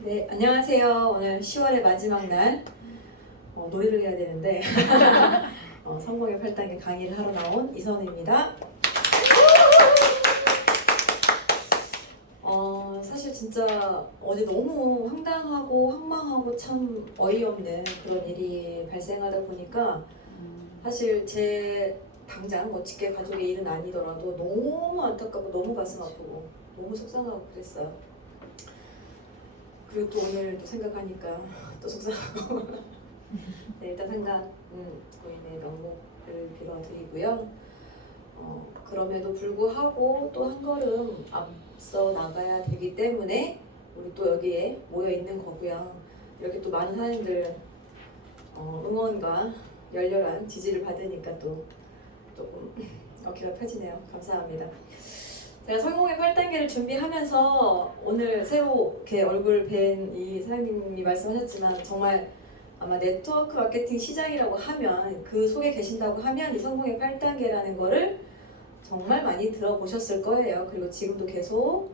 네, 안녕하세요. 오늘 10월의 마지막 날 놀이를 해야 되는데 성공의 8단계 강의를 하러 나온 이선우입니다. 사실 진짜 어제 너무 황당하고 황망하고 참 어이없는 그런 일이 발생하다 보니까 사실 제 당장 뭐 직계 가족의 일은 아니더라도 너무 안타깝고 너무 가슴 아프고 너무 속상하고 그랬어요. 그리고 또 오늘 또 생각하니까 또 속상하고 네, 일단 고인의 명복을 빌어드리고요. 그럼에도 불구하고 또 한 걸음 앞서 나가야 되기 때문에 우리 또 여기에 모여 있는 거고요. 이렇게 또 많은 사람들 응원과 열렬한 지지를 받으니까 또 조금 어깨가 펴지네요. 감사합니다. 제가 성공의 8단계를 준비하면서 오늘 새로 이렇게 얼굴 뵌 이 사장님이 말씀하셨지만 정말 아마 네트워크 마케팅 시장이라고 하면 그 속에 계신다고 하면 이 성공의 8단계라는 거를 정말 많이 들어보셨을 거예요. 그리고 지금도 계속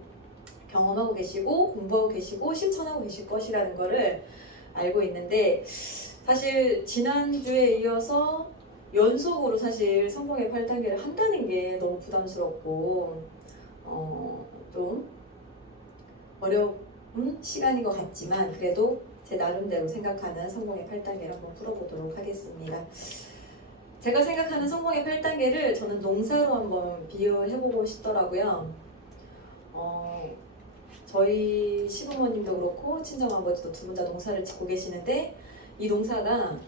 경험하고 계시고 공부하고 계시고 실천하고 계실 것이라는 거를 알고 있는데 사실 지난주에 이어서 연속으로 사실 성공의 8단계를 한다는 게 너무 부담스럽고 좀 어려운 시간인 것 같지만 그래도 제 나름대로 생각하는 성공의 8단계를 한번 풀어보도록 하겠습니다. 제가 생각하는 성공의 8단계를 저는 농사로 한번 비유해보고 싶더라고요. 저희 시부모님도 그렇고 친정아버지도 두 분 다 농사를 짓고 계시는데 이 농사가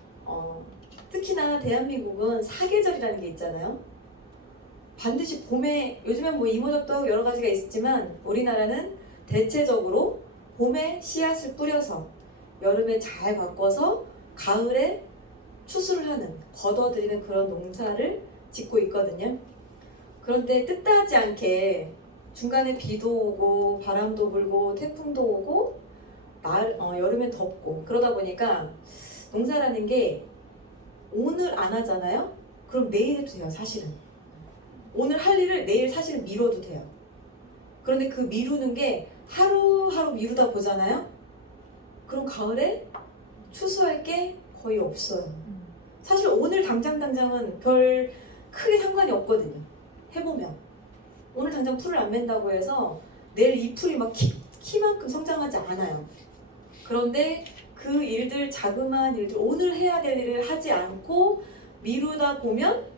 특히나 대한민국은 사계절이라는 게 있잖아요. 반드시 봄에, 요즘엔 뭐 이모작도 하고 여러 가지가 있지만 우리나라는 대체적으로 봄에 씨앗을 뿌려서 여름에 잘 바꿔서 가을에 추수를 하는, 걷어들이는 그런 농사를 짓고 있거든요. 그런데 뜻하지 않게 중간에 비도 오고 바람도 불고 태풍도 오고 여름엔 덥고 그러다 보니까 농사라는 게 오늘 안 하잖아요? 그럼 내일 해도 돼요, 사실은. 오늘 할 일을 내일 사실은 미뤄도 돼요. 그런데 그 미루는 게 하루하루 미루다 보잖아요? 그럼 가을에 추수할 게 거의 없어요. 사실 오늘 당장은 별 크게 상관이 없거든요. 해보면. 오늘 당장 풀을 안 맨다고 해서 내일 이 풀이 막 키만큼 성장하지 않아요. 그런데 그 일들, 자그마한 일들, 오늘 해야 될 일을 하지 않고 미루다 보면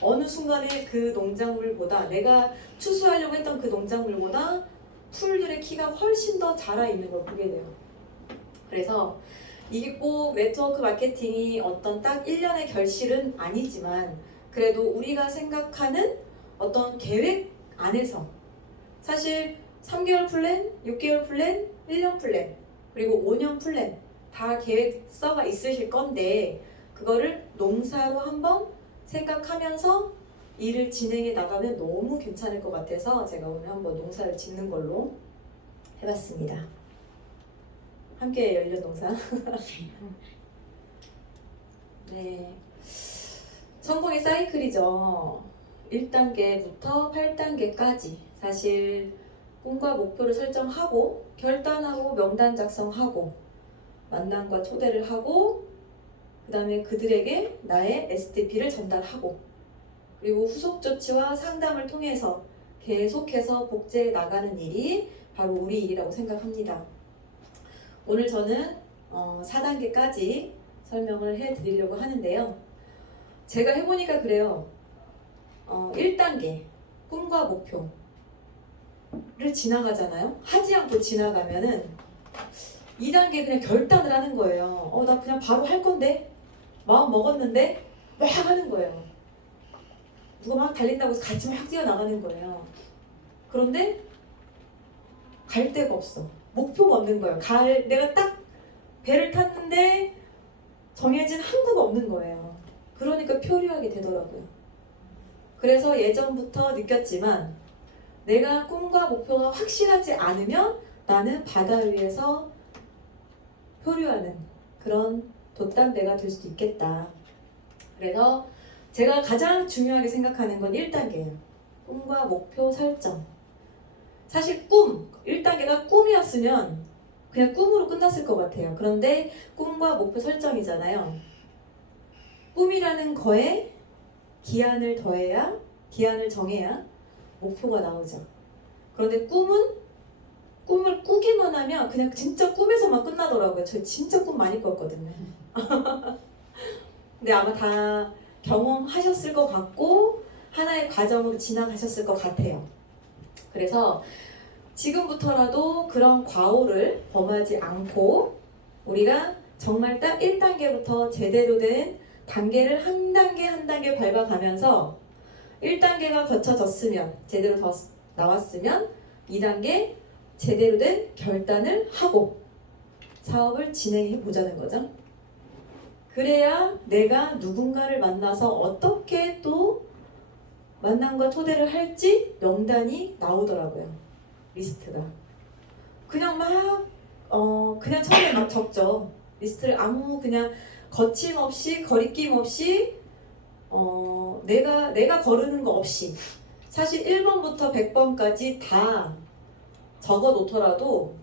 어느 순간에 그 농작물보다 내가 추수하려고 했던 그 농작물보다 풀들의 키가 훨씬 더 자라 있는 걸 보게 돼요. 그래서 이게 꼭 네트워크 마케팅이 어떤 딱 1년의 결실은 아니지만 그래도 우리가 생각하는 어떤 계획 안에서 사실 3개월 플랜, 6개월 플랜, 1년 플랜 그리고 5년 플랜 다 계획서가 있으실 건데 그거를 농사로 한번 생각하면서 일을 진행해 나가면 너무 괜찮을 것 같아서 제가 오늘 한번 농사를 짓는 걸로 해봤습니다. 함께 열려 농사. 네, 성공의 사이클이죠. 1단계부터 8단계까지 사실 꿈과 목표를 설정하고 결단하고 명단 작성하고 만남과 초대를 하고 그 다음에 그들에게 나의 STP를 전달하고 그리고 후속 조치와 상담을 통해서 계속해서 복제해 나가는 일이 바로 우리 일이라고 생각합니다. 오늘 저는 4단계까지 설명을 해드리려고 하는데요. 제가 해보니까 그래요. 1단계 꿈과 목표를 지나가잖아요. 하지 않고 지나가면은 2단계 그냥 결단을 하는 거예요. 나 그냥 바로 할 건데 마음 먹었는데 막 하는 거예요. 누가 막 달린다고 해서 같이 막 뛰어나가는 거예요. 그런데 갈 데가 없어. 목표가 없는 거예요. 내가 딱 배를 탔는데 정해진 항구가 없는 거예요. 그러니까 표류하게 되더라고요. 그래서 예전부터 느꼈지만 내가 꿈과 목표가 확실하지 않으면 나는 바다 위에서 표류하는 그런 돛담배가 될 수도 있겠다. 그래서 제가 가장 중요하게 생각하는 건 1단계예요. 꿈과 목표 설정. 사실 1단계가 꿈이었으면 그냥 꿈으로 끝났을 것 같아요. 그런데 꿈과 목표 설정이잖아요. 꿈이라는 거에 기한을 더해야, 기한을 정해야 목표가 나오죠. 그런데 꿈을 꾸기만 하면 그냥 진짜 꿈에서만 끝나더라고요. 저 진짜 꿈 많이 꿨거든요. 근데 아마 다 경험하셨을 것 같고 하나의 과정으로 지나가셨을 것 같아요. 그래서 지금부터라도 그런 과오를 범하지 않고 우리가 정말 딱 1단계부터 제대로 된 단계를 한 단계 한 단계 밟아가면서 1단계가 거쳐졌으면, 제대로 더 나왔으면 2단계 제대로 된 결단을 하고 사업을 진행해 보자는 거죠. 그래야 내가 누군가를 만나서 어떻게 또 만남과 초대를 할지 명단이 나오더라고요. 리스트가. 그냥 그냥 처음에 막 적죠. 리스트를 아무 그냥 거침없이 거리낌 없이 내가 거르는 거 없이 사실 1번부터 100번까지 다 적어 놓더라도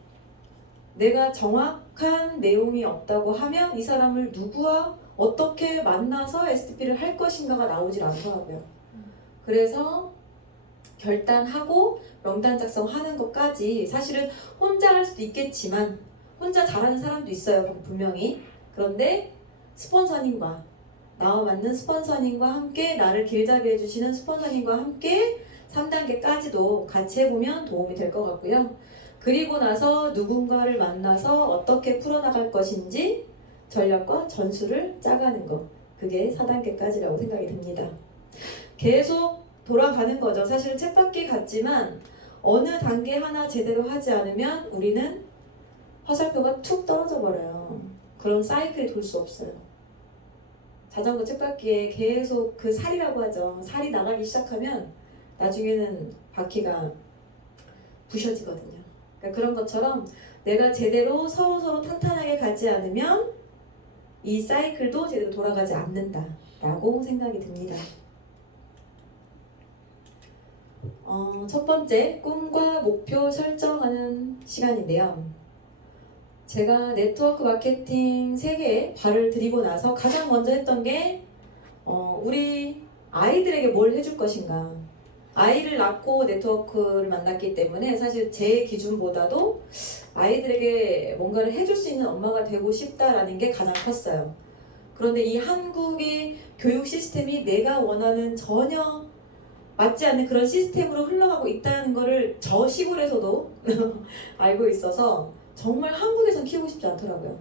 내가 정확한 내용이 없다고 하면 이 사람을 누구와 어떻게 만나서 STP를 할 것인가가 나오질 않더라고요. 그래서 결단하고 명단 작성하는 것까지 사실은 혼자 할 수도 있겠지만 혼자 잘하는 사람도 있어요. 분명히. 그런데 스폰서님과 나와 맞는 스폰서님과 함께 나를 길잡이 해주시는 스폰서님과 함께 3단계까지도 같이 해보면 도움이 될 것 같고요. 그리고 나서 누군가를 만나서 어떻게 풀어나갈 것인지 전략과 전술을 짜가는 것. 그게 4단계까지라고 생각이 듭니다. 계속 돌아가는 거죠. 사실은 쳇바퀴 같지만 어느 단계 하나 제대로 하지 않으면 우리는 화살표가 툭 떨어져 버려요. 그런 사이클이 돌 수 없어요. 자전거 쳇바퀴에 계속 그 살이라고 하죠. 살이 나가기 시작하면 나중에는 바퀴가 부셔지거든요. 그러니까 그런 것처럼 내가 제대로 서로 탄탄하게 가지 않으면 이 사이클도 제대로 돌아가지 않는다라고 생각이 듭니다. 첫 번째, 꿈과 목표 설정하는 시간인데요. 제가 네트워크 마케팅 세계에 발을 들이고 나서 가장 먼저 했던 게 우리 아이들에게 뭘 해줄 것인가. 아이를 낳고 네트워크를 만났기 때문에 사실 제 기준보다도 아이들에게 뭔가를 해줄 수 있는 엄마가 되고 싶다라는 게 가장 컸어요. 그런데 이 한국의 교육 시스템이 내가 원하는 전혀 맞지 않는 그런 시스템으로 흘러가고 있다는 거를 저 시골에서도 알고 있어서 정말 한국에선 키우고 싶지 않더라고요.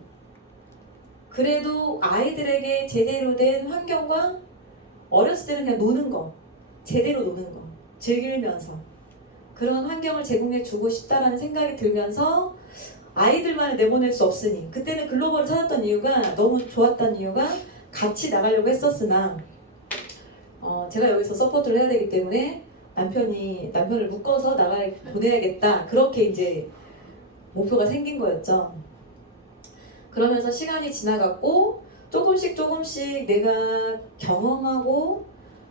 그래도 아이들에게 제대로 된 환경과 어렸을 때는 그냥 노는 거, 제대로 노는 거, 즐기면서 그런 환경을 제공해 주고 싶다라는 생각이 들면서 아이들만을 내보낼 수 없으니 그때는 글로벌을 찾았던 이유가 너무 좋았던 이유가 같이 나가려고 했었으나 제가 여기서 서포트를 해야 되기 때문에 남편을 묶어서 보내야겠다 그렇게 이제 목표가 생긴 거였죠. 그러면서 시간이 지나갔고 조금씩 내가 경험하고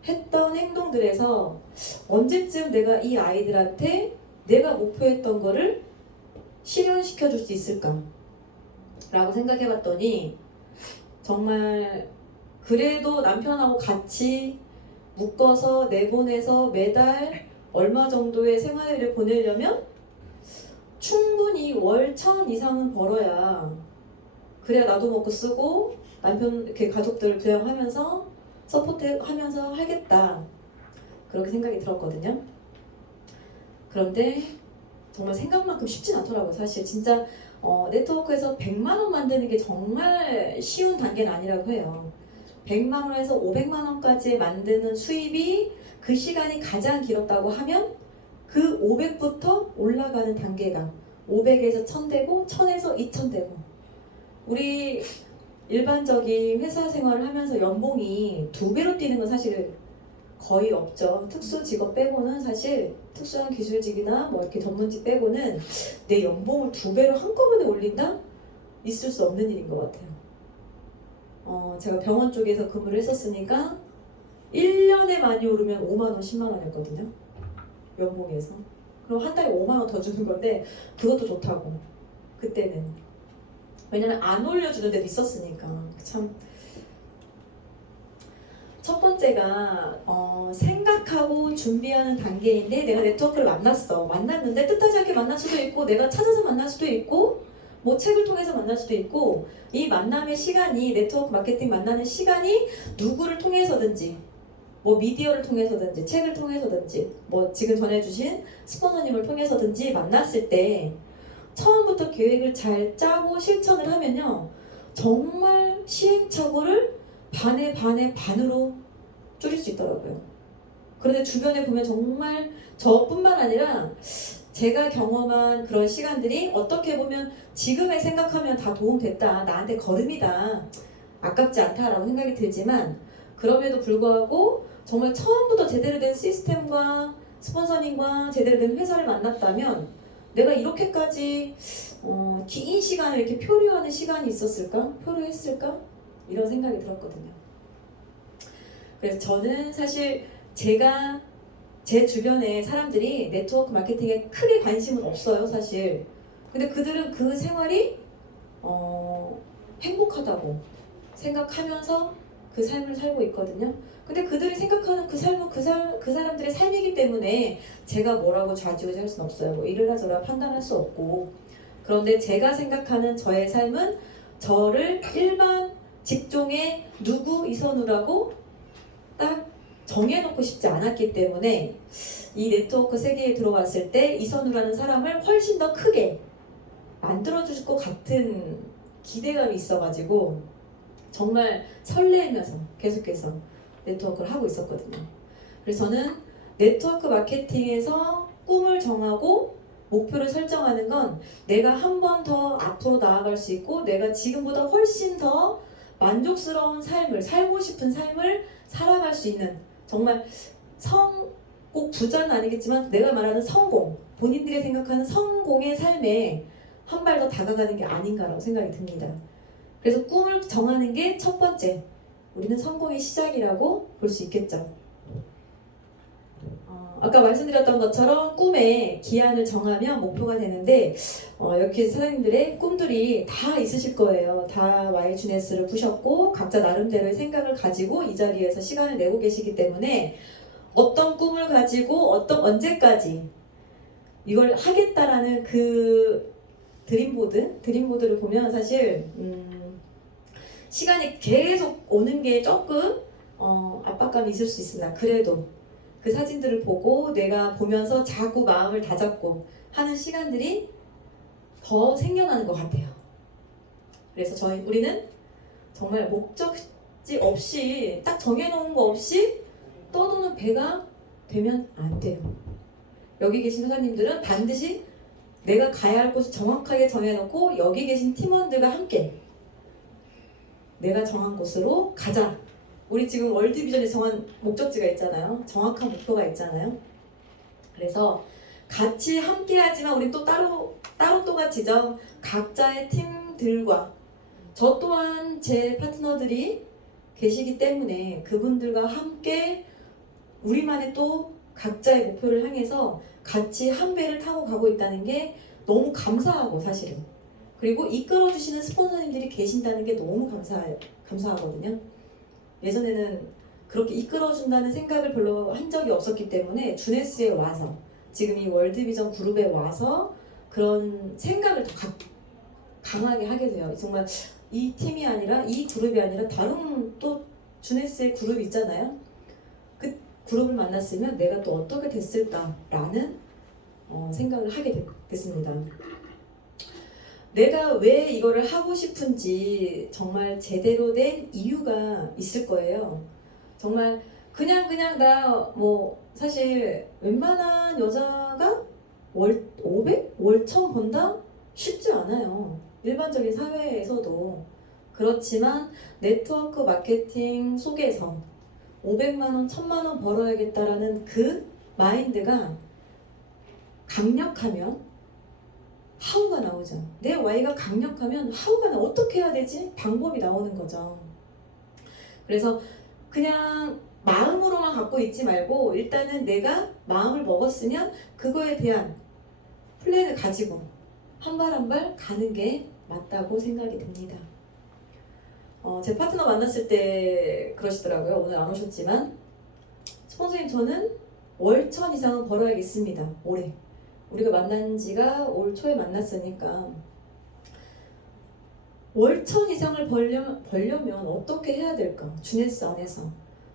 했던 행동들에서 언제쯤 내가 이 아이들한테 내가 목표했던 거를 실현시켜 줄 수 있을까 라고 생각해 봤더니 정말 그래도 남편하고 같이 묶어서 내보내서 매달 얼마 정도의 생활비를 보내려면 충분히 월 1,000 이상은 벌어야 그래야 나도 먹고 쓰고 남편 이렇게 가족들 부양하면서 서포트하면서 하겠다 그렇게 생각이 들었거든요. 그런데 정말 생각만큼 쉽진 않더라고요. 사실 진짜 네트워크에서 100만 원 만드는 게 정말 쉬운 단계는 아니라고 해요. 100만 원에서 500만 원까지 만드는 수입이 그 시간이 가장 길었다고 하면 그 500부터 올라가는 단계가 500에서 1000 되고 1000에서 2000 되고 우리 일반적인 회사 생활을 하면서 연봉이 2배로 뛰는 건 사실 거의 없죠. 특수 직업 빼고는 사실 특수한 기술직이나 뭐 이렇게 전문직 빼고는 내 연봉을 2배로 한꺼번에 올린다? 있을 수 없는 일인 것 같아요. 제가 병원 쪽에서 근무를 했었으니까 1년에 많이 오르면 5만 원, 10만 원 했거든요. 연봉에서. 그럼 한 달에 5만 원 더 주는 건데 그것도 좋다고. 그때는. 왜냐면 안 올려주는 데도 있었으니까. 참. 첫 번째가 생각하고 준비하는 단계인데, 내가 네트워크를 만났는데 뜻하지 않게 만날 수도 있고, 내가 찾아서 만날 수도 있고, 뭐 책을 통해서 만날 수도 있고, 이 만남의 시간이, 네트워크 마케팅 만나는 시간이 누구를 통해서든지, 뭐 미디어를 통해서든지, 책을 통해서든지, 뭐 지금 전해주신 스포너님을 통해서든지 만났을 때 처음부터 계획을 잘 짜고 실천을 하면요, 정말 시행착오를 반으로 줄일 수 있더라고요. 그런데 주변에 보면 정말 저뿐만 아니라 제가 경험한 그런 시간들이 어떻게 보면 지금에 생각하면 다 도움됐다, 나한테 걸음이다, 아깝지 않다라고 생각이 들지만, 그럼에도 불구하고 정말 처음부터 제대로 된 시스템과 스폰서링과 제대로 된 회사를 만났다면 내가 이렇게까지 긴 시간을 이렇게 표류하는 시간이 있었을까? 표류했을까? 이런 생각이 들었거든요. 그래서 저는 사실 제가 제 주변에 사람들이 네트워크 마케팅에 크게 관심은 없어요, 사실. 근데 그들은 그 생활이 행복하다고 생각하면서 그 삶을 살고 있거든요. 근데 그들이 생각하는 그 삶은 그 사람들의 삶이기 때문에 제가 뭐라고 좌지우지 할 수는 없어요. 뭐 이래라 저래라 판단할 수 없고. 그런데 제가 생각하는 저의 삶은 저를 일반 직종의 누구 이선우라고 딱 정해놓고 싶지 않았기 때문에 이 네트워크 세계에 들어왔을 때 이선우라는 사람을 훨씬 더 크게 만들어줄 것 같은 기대감이 있어가지고 정말 설레면서 계속해서 네트워크를 하고 있었거든요. 그래서 저는 네트워크 마케팅에서 꿈을 정하고 목표를 설정하는 건 내가 한 번 더 앞으로 나아갈 수 있고, 내가 지금보다 훨씬 더 만족스러운 삶을, 살고 싶은 삶을 살아갈 수 있는, 정말 꼭 부자는 아니겠지만 내가 말하는 성공, 본인들이 생각하는 성공의 삶에 한 발 더 다가가는 게 아닌가라고 생각이 듭니다. 그래서 꿈을 정하는 게 첫 번째, 우리는 성공의 시작이라고 볼 수 있겠죠. 아까 말씀드렸던 것처럼 꿈에 기한을 정하면 목표가 되는데, 이렇게 사장님들의 꿈들이 다 있으실 거예요. 다 YGNS를 부셨고 각자 나름대로의 생각을 가지고 이 자리에서 시간을 내고 계시기 때문에 어떤 꿈을 가지고 언제까지 이걸 하겠다라는 그 드림보드를 보면 사실 시간이 계속 오는 게 조금 압박감이 있을 수 있습니다. 그래도 그 사진들을 보고 내가 보면서 자꾸 마음을 다잡고 하는 시간들이 더 생겨나는 것 같아요. 그래서 우리는 정말 목적지 없이, 딱 정해놓은 거 없이 떠도는 배가 되면 안 돼요. 여기 계신 사장님들은 반드시 내가 가야 할 곳을 정확하게 정해놓고 여기 계신 팀원들과 함께 내가 정한 곳으로 가자. 우리 지금 월드비전에 정한 목적지가 있잖아요. 정확한 목표가 있잖아요. 그래서 같이 함께 하지만 우리 또 따로 똑같이죠. 각자의 팀들과 저 또한 제 파트너들이 계시기 때문에 그분들과 함께 우리만의 또 각자의 목표를 향해서 같이 한 배를 타고 가고 있다는 게 너무 감사하고, 사실은. 그리고 이끌어주시는 스폰서님들이 계신다는 게 너무 감사하거든요. 예전에는 그렇게 이끌어준다는 생각을 별로 한 적이 없었기 때문에 주네스에 와서, 지금 이 월드비전 그룹에 와서 그런 생각을 더 강하게 하게 돼요. 정말 이 팀이 아니라, 이 그룹이 아니라 다른 또 주네스의 그룹이 있잖아요. 그 그룹을 만났으면 내가 또 어떻게 됐을까라는 생각을 하게 됐습니다. 내가 왜 이거를 하고 싶은지 정말 제대로 된 이유가 있을 거예요. 정말 그냥 나 사실 웬만한 여자가 월 500? 월 1000 번다? 쉽지 않아요. 일반적인 사회에서도. 그렇지만 네트워크 마케팅 속에서 500만원, 1000만원 벌어야겠다라는 그 마인드가 강력하면 하우가 나오죠. 내 Y가 강력하면 하우가 어떻게 해야 되지? 방법이 나오는 거죠. 그래서 그냥 마음으로만 갖고 있지 말고 일단은 내가 마음을 먹었으면 그거에 대한 플랜을 가지고 한 발 한 발 가는 게 맞다고 생각이 듭니다. 제 파트너 만났을 때 그러시더라고요. 오늘 안 오셨지만 스폰서님 저는 월천 이상은 벌어야겠습니다. 올해. 우리가 만난 지가 올 초에 만났으니까 월천 이상을 벌려면 어떻게 해야 될까? 주네스 안에서.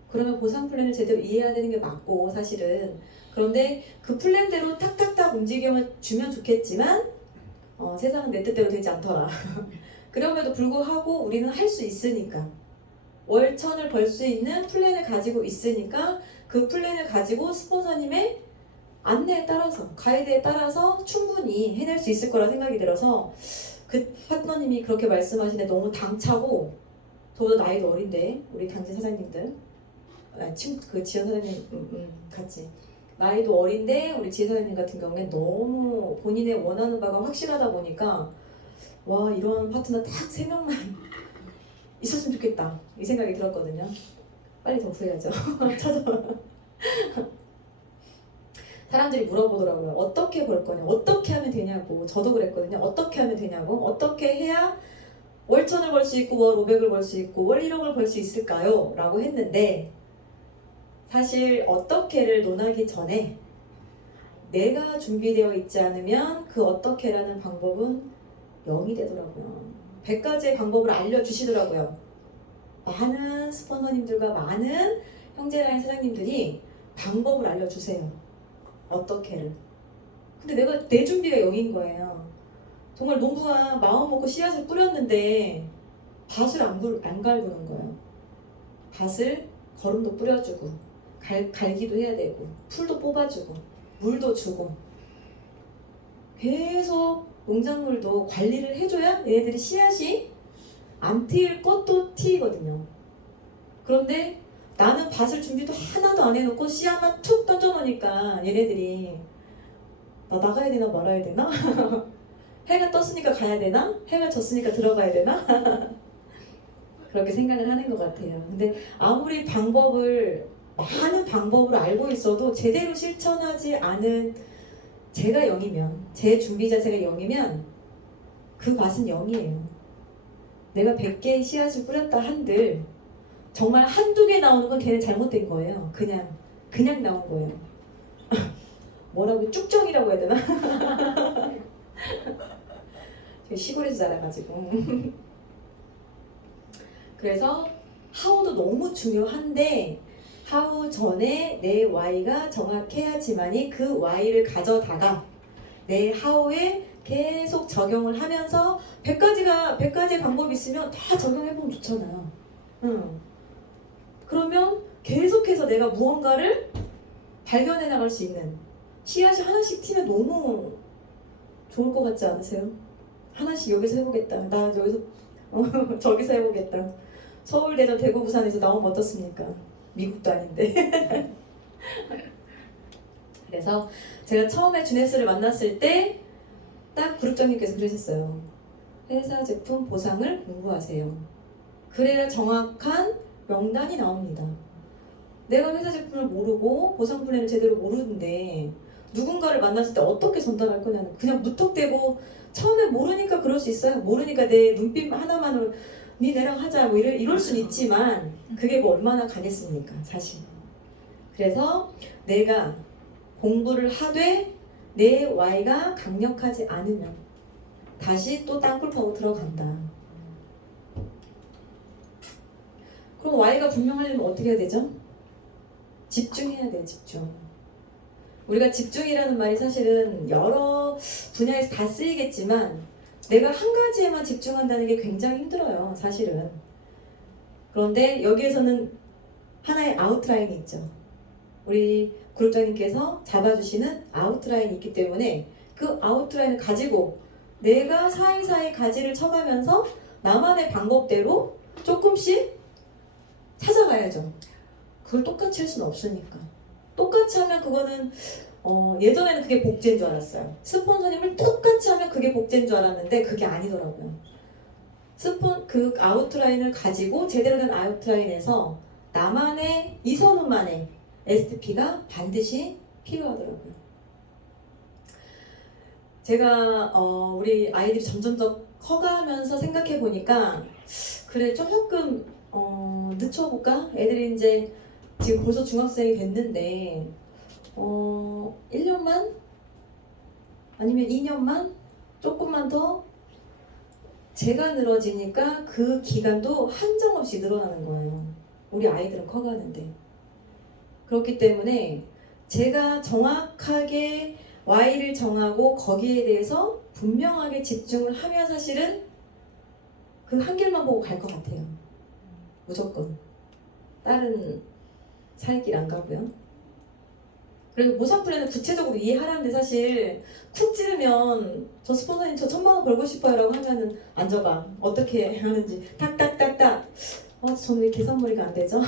그러면 보상 플랜을 제대로 이해해야 되는 게 맞고 사실은. 그런데 그 플랜대로 탁탁탁 움직임을 주면 좋겠지만 세상은 내 뜻대로 되지 않더라. 그럼에도 불구하고 우리는 할 수 있으니까 월천을 벌 수 있는 플랜을 가지고 있으니까 그 플랜을 가지고 스폰서님의 안내에 따라서 가이드에 따라서 충분히 해낼 수 있을 거라 생각이 들어서 그 파트너님이 그렇게 말씀하시는데 너무 당차고 저보다 나이도 어린데 우리 당진 사장님들 그 지연 사장님 같이 나이도 어린데 우리 지혜 사장님 같은 경우에 너무 본인의 원하는 바가 확실하다 보니까 와 이런 파트너 딱 3명만 있었으면 좋겠다 이 생각이 들었거든요. 빨리 더 구해야죠. 찾아봐. 사람들이 물어보더라고요. 어떻게 벌 거냐? 어떻게 하면 되냐고. 저도 그랬거든요. 어떻게 하면 되냐고. 어떻게 해야 월천을 벌 수 있고 월 500을 벌 수 있고 월 1억을 벌 수 있을까요? 라고 했는데 사실 어떻게를 논하기 전에 내가 준비되어 있지 않으면 그 어떻게라는 방법은 0이 되더라고요. 100가지의 방법을 알려주시더라고요. 많은 스폰서님들과 많은 형제라인 사장님들이 방법을 알려주세요. 어떻게를. 근데 내 준비가 0인 거예요. 정말 농부가 마음 먹고 씨앗을 뿌렸는데 밭을 안 갈구는 거예요. 밭을 거름도 뿌려주고 갈기도 해야 되고 풀도 뽑아주고 물도 주고 계속 농작물도 관리를 해줘야 얘네들이 씨앗이 안 트일 것도 트이거든요. 그런데 나는 밭을 준비도 하나도 안 해놓고 씨앗만 툭 던져놓으니까 얘네들이 나 나가야 되나 말아야 되나? 해가 떴으니까 가야 되나? 해가 졌으니까 들어가야 되나? 그렇게 생각을 하는 것 같아요. 근데 아무리 많은 방법을 알고 있어도 제대로 실천하지 않은 제가 0이면 제 준비 자세가 0이면 그 밭은 0이에요. 내가 100개의 씨앗을 뿌렸다 한들 정말 한두 개 나오는 건 걔는 잘못된 거예요. 그냥 나온 거예요. 뭐라고 쭉정이라고 해야 되나? 시골에서 자라가지고 그래서 하우도 너무 중요한데 하우 전에 내 Y가 정확해야지만이 그 Y를 가져다가 내 하우에 계속 적용을 하면서 100가지의 방법이 있으면 다 적용해보면 좋잖아요. 그러면 계속해서 내가 무언가를 발견해 나갈 수 있는 씨앗이 하나씩 튀면 너무 좋을 것 같지 않으세요? 하나씩 여기서 해보겠다. 나 여기서 저기서 해보겠다. 서울, 대전, 대구, 부산에서 나오면 어떻습니까? 미국도 아닌데. 그래서 제가 처음에 주네스를 만났을 때 딱 그룹장님께서 그러셨어요. 회사 제품 보상을 공부하세요. 그래야 정확한 명단이 나옵니다. 내가 회사 제품을 모르고 보상 플랜을 제대로 모르는데 누군가를 만났을 때 어떻게 전달할 거냐는 그냥 무턱대고 처음에 모르니까 그럴 수 있어요. 모르니까 내 눈빛 하나만으로 니네랑 하자 뭐 이럴 순 있지만 그게 뭐 얼마나 가겠습니까 사실. 그래서 내가 공부를 하되 내 Y가 강력하지 않으면 다시 또 땅굴 파고 들어간다. 그럼 Y가 분명하려면 어떻게 해야 되죠? 집중해야 돼요. 집중. 우리가 집중이라는 말이 사실은 여러 분야에서 다 쓰이겠지만 내가 한 가지에만 집중한다는 게 굉장히 힘들어요. 사실은. 그런데 여기에서는 하나의 아웃라인이 있죠. 우리 그룹장님께서 잡아주시는 아웃라인이 있기 때문에 그 아웃라인을 가지고 내가 사이사이 가지를 쳐가면서 나만의 방법대로 조금씩 찾아가야죠. 그걸 똑같이 할 수는 없으니까. 똑같이 하면 그거는 예전에는 그게 복제인 줄 알았어요. 스폰서님을 똑같이 하면 그게 복제인 줄 알았는데 그게 아니더라고요. 그 아웃라인을 가지고 제대로 된 아웃라인에서 나만의 이선우만의 STP가 반드시 필요하더라고요. 제가 우리 아이들이 점점 더 커가면서 생각해 보니까 그래 조금 늦춰볼까? 애들이 이제 지금 벌써 중학생이 됐는데 1년만 아니면 2년만 조금만 더 제가 늘어지니까 그 기간도 한정없이 늘어나는 거예요. 우리 아이들은 커가는데. 그렇기 때문에 제가 정확하게 Y를 정하고 거기에 대해서 분명하게 집중을 하면 사실은 그 한 길만 보고 갈 것 같아요. 무조건. 다른 살 길 안 가고요. 그리고 모상플랜을 구체적으로 이해하라는데 사실 쿡 찌르면 저 스폰서님 저 1,000만 원 벌고 싶어요 라고 하면은 안 적어. 어떻게 하는지 탁탁탁탁. 저는 왜 계산머리가 안 되죠?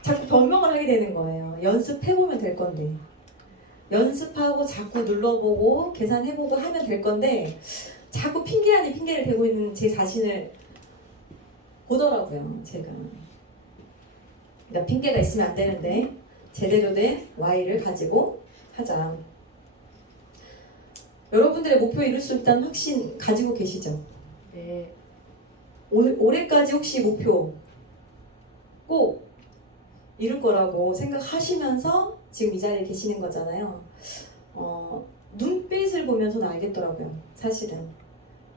자꾸 변명을 하게 되는 거예요. 연습해보면 될 건데. 연습하고 자꾸 눌러보고 계산해보고 하면 될 건데 자꾸 핑계 아닌 핑계를 대고 있는 제 자신을 보더라고요. 제가. 그러니까 핑계가 있으면 안 되는데 제대로 된 Y를 가지고 하자. 여러분들의 목표에 이룰 수 있다는 확신 가지고 계시죠? 네. 올해까지 혹시 목표 꼭 이룰 거라고 생각하시면서 지금 이 자리에 계시는 거잖아요. 눈빛을 보면 저는 알겠더라고요. 사실은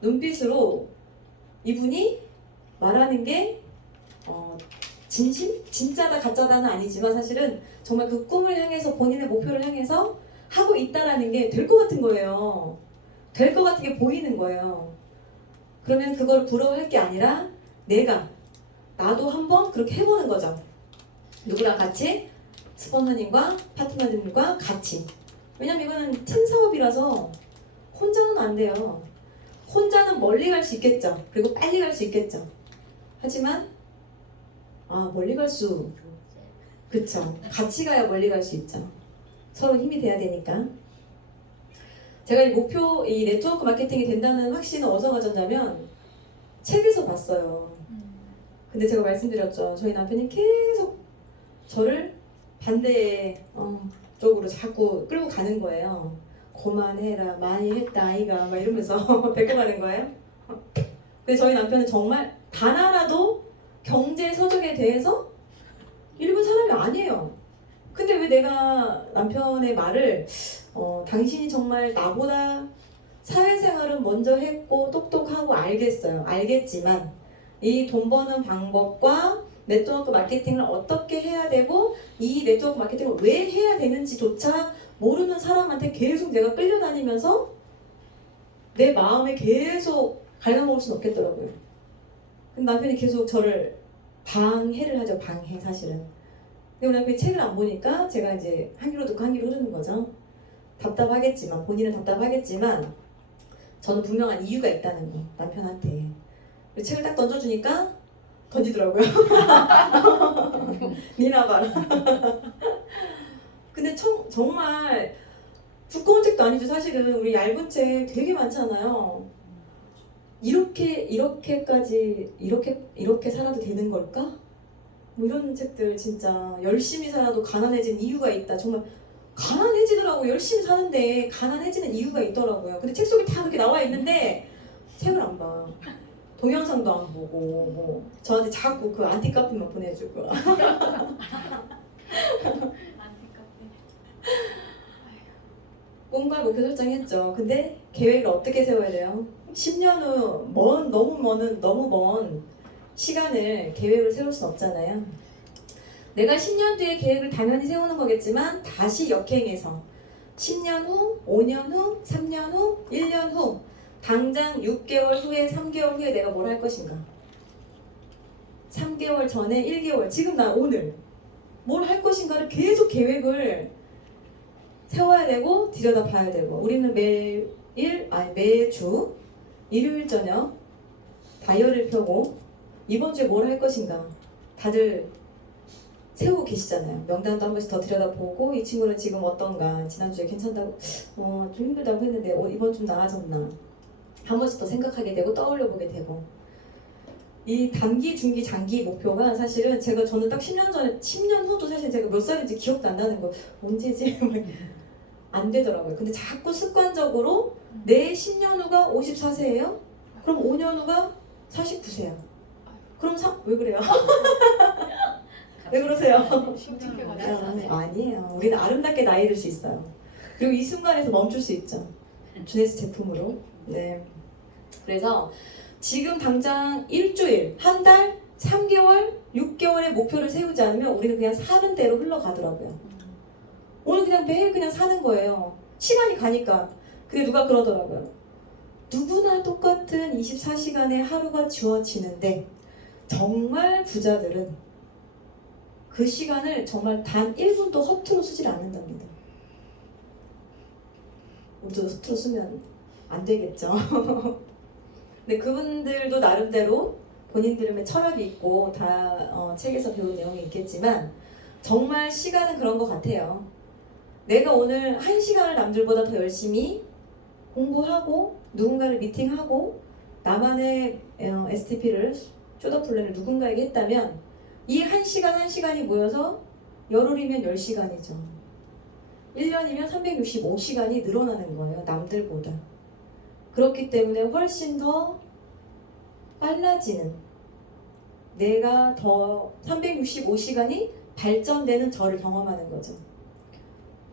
눈빛으로 이분이 말하는 게 진심? 진짜다 가짜다는 아니지만 사실은 정말 그 꿈을 향해서 본인의 목표를 향해서 하고 있다라는 게 될 것 같은 거예요. 될 것 같은 게 보이는 거예요. 그러면 그걸 부러워할 게 아니라 나도 한번 그렇게 해보는 거죠. 누구랑 같이? 스폰서님과 파트너님과 같이. 왜냐면 이거는 팀 사업이라서 혼자는 안 돼요. 혼자는 멀리 갈 수 있겠죠. 그리고 빨리 갈 수 있겠죠. 하지만 멀리 갈 수, 그쵸. 같이 가야 멀리 갈 수 있죠. 서로 힘이 돼야 되니까. 제가 이 네트워크 마케팅이 된다는 확신을 어디서 가졌냐면 책에서 봤어요. 근데 제가 말씀드렸죠. 저희 남편이 계속 저를 반대의 쪽으로 자꾸 끌고 가는 거예요. 그만해라, 많이 했다 아이가 막 이러면서 데리고 가는 거예요. 근데 저희 남편은 정말 단 하나도 경제 서적에 대해서 읽은 사람이 아니에요. 근데 왜 내가 남편의 말을 당신이 정말 나보다 사회생활은 먼저 했고 똑똑하고 알겠지만 이 돈 버는 방법과 네트워크 마케팅을 어떻게 해야 되고 이 네트워크 마케팅을 왜 해야 되는지조차 모르는 사람한테 계속 내가 끌려다니면서 내 마음에 계속 갉아먹을 수는 없겠더라고요. 근데 남편이 계속 저를 방해를 하죠. 방해 사실은. 근데 우리 남편이 책을 안 보니까 제가 이제 한 귀로 듣고 한 귀로 흐르는 거죠. 답답하겠지만 본인은 답답하겠지만 저는 분명한 이유가 있다는 거 남편한테. 책을 딱 던져주니까 던지더라고요. 니나 봐라. 근데 정말 두꺼운 책도 아니죠. 사실은 우리 얇은 책 되게 많잖아요. 이렇게까지 이렇게 살아도 되는 걸까? 뭐 이런 책들 진짜 열심히 살아도 가난해진 이유가 있다. 정말 가난해지더라고. 열심히 사는데 가난해지는 이유가 있더라고요. 근데 책 속에 다 그렇게 나와 있는데 책을 안 봐. 동영상도 안 보고 뭐 저한테 자꾸 그 안티카피만 보내주고. 꿈과 목표 설정했죠. 근데 계획을 어떻게 세워야 돼요? 10년 후 너무 먼 시간을 계획을 세울 순 없잖아요. 내가 10년 뒤에 계획을 당연히 세우는 거겠지만 다시 역행해서 10년 후, 5년 후, 3년 후, 1년 후 당장 6개월 후에 3개월 후에 내가 뭘 할 것인가 3개월 전에 1개월 지금 나 오늘 뭘 할 것인가를 계속 계획을 세워야 되고 들여다봐야 되고 우리는 매주 일요일 저녁 다이어리를 펴고 이번 주에 뭘 할 것인가 다들 세우고 계시잖아요. 명단도 한 번씩 더 들여다보고 이 친구는 지금 어떤가 지난주에 괜찮다고 좀 힘들다고 했는데 이번 좀 나아졌나 한 번씩 더 생각하게 되고 떠올려 보게 되고 이 단기, 중기, 장기 목표가 사실은 저는 딱 10년 후도 사실 제가 몇 살인지 기억도 안 나는 거 언제지? 안 되더라고요. 근데 자꾸 습관적으로 내 10년 후가 54세예요? 그럼 5년 후가 49세야. 그럼 왜 그래요? 왜 그러세요? 아니에요. 우리는 아름답게 나이 들 수 있어요. 그리고 이 순간에서 멈출 수 있죠. 주네스 제품으로. 네. 그래서 지금 당장 일주일, 한 달, 3개월, 6개월의 목표를 세우지 않으면 우리는 그냥 사는 대로 흘러가더라고요. 오늘 그냥 매일 그냥 사는 거예요. 시간이 가니까. 근데 누가 그러더라고요. 누구나 똑같은 24시간의 하루가 주어지는데 정말 부자들은 그 시간을 정말 단 1분도 허투루 쓰질 않는답니다. 우리도 허투루 쓰면 안 되겠죠. 근데 그분들도 나름대로 본인들의 철학이 있고 다 책에서 배운 내용이 있겠지만 정말 시간은 그런 것 같아요. 내가 오늘 1시간을 남들보다 더 열심히 공부하고 누군가를 미팅하고 나만의 STP를 쇼더플랜을 누군가에게 했다면 이 1시간 1시간이 모여서 열흘이면 10시간이죠. 1년이면 365시간이 늘어나는 거예요. 남들보다. 그렇기 때문에 훨씬 더 빨라지는, 내가 더 365시간이 발전되는 저를 경험하는 거죠.